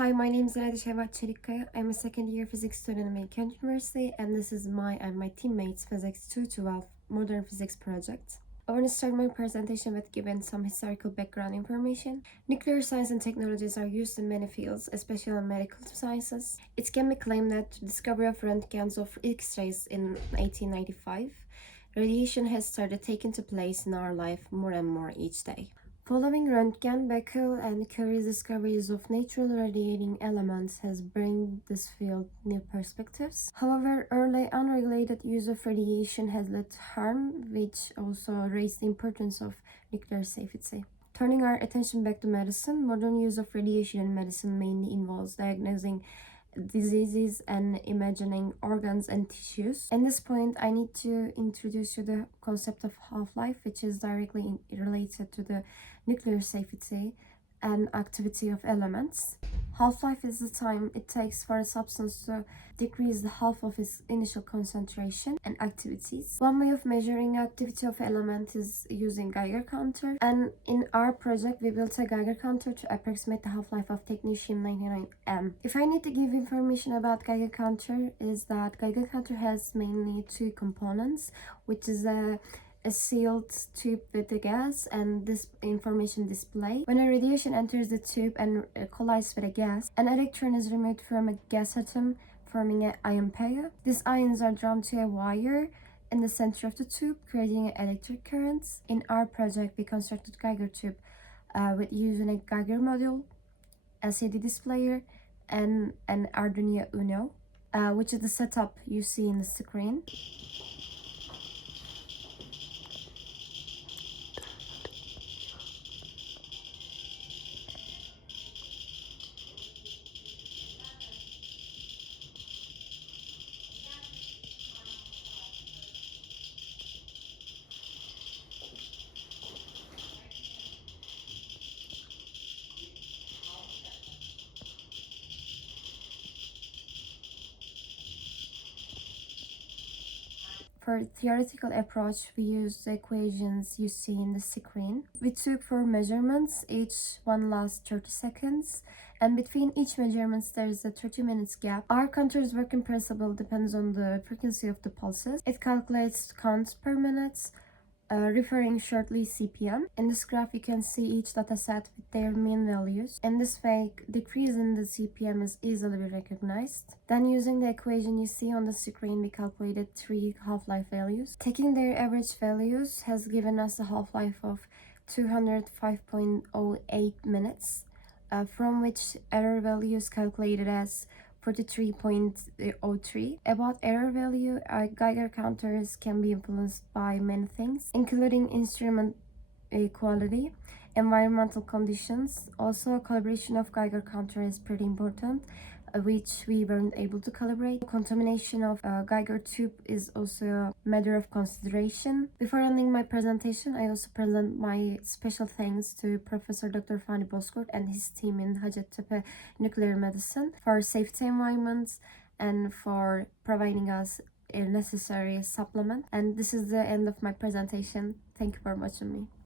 Hi, my name is İlayda Şevval Çelikkaya. I'm a second year physics student at Bilkent University, and this is my and my teammates' PHYS212 Modern Physics project. I want to start my presentation with giving some historical background information. Nuclear science and technologies are used in many fields, especially in medical sciences. It can be claimed that the discovery of Röntgens of X-rays in 1895, radiation has started taking place in our life more and more each day. Following Röntgen, Becquerel and Curie's discoveries of natural radiating elements has brought this field new perspectives. However, early unregulated use of radiation has led to harm, which also raised the importance of nuclear safety. Turning our attention back to medicine, modern use of radiation in medicine mainly involves diagnosing diseases and imagining organs and tissues. At this point, I need to introduce you the concept of half-life, which is directly related to the nuclear safety and activity of elements. Half-life is the time it takes for a substance to decrease the half of its initial concentration and activities. One way of measuring activity of element is using Geiger counter, and in our project we built a Geiger counter to approximate the half-life of technetium-99m. If I need to give information about Geiger counter, is that Geiger counter has mainly two components, which is a sealed tube with the gas and this information display. When a radiation enters the tube and collides with a gas, an electron is removed from a gas atom, forming an ion pair. These ions are drawn to a wire in the center of the tube, creating electric currents. In our project, we constructed Geiger tube with using a Geiger module, LCD displayer, and an Arduino Uno, which is the setup you see in the screen. For theoretical approach, we use the equations you see in the screen. We took 4 measurements, each one lasts 30 seconds, and between each measurements there is a 30 minutes gap. Our counter's working principle depends on the frequency of the pulses. It calculates counts per minute, referring shortly CPM. In this graph, you can see each dataset with their mean values. In this way, decrease in the CPM is easily recognized. Then, using the equation you see on the screen, we calculated 3 half-life values. Taking their average values has given us a half-life of 205.08 minutes, from which error value is calculated as 43.03. About error value, Geiger counters can be influenced by many things, including instrument quality, environmental conditions. Also, calibration of Geiger counter is pretty important, which we weren't able to calibrate. Contamination of Geiger tube is also a matter of consideration. Before ending my presentation, I also present my special thanks to Professor Dr. Fani Bozkurt and his team in Hacettepe Nuclear Medicine for safety environments and for providing us a necessary supplement. And this is the end of my presentation. Thank you for watching me.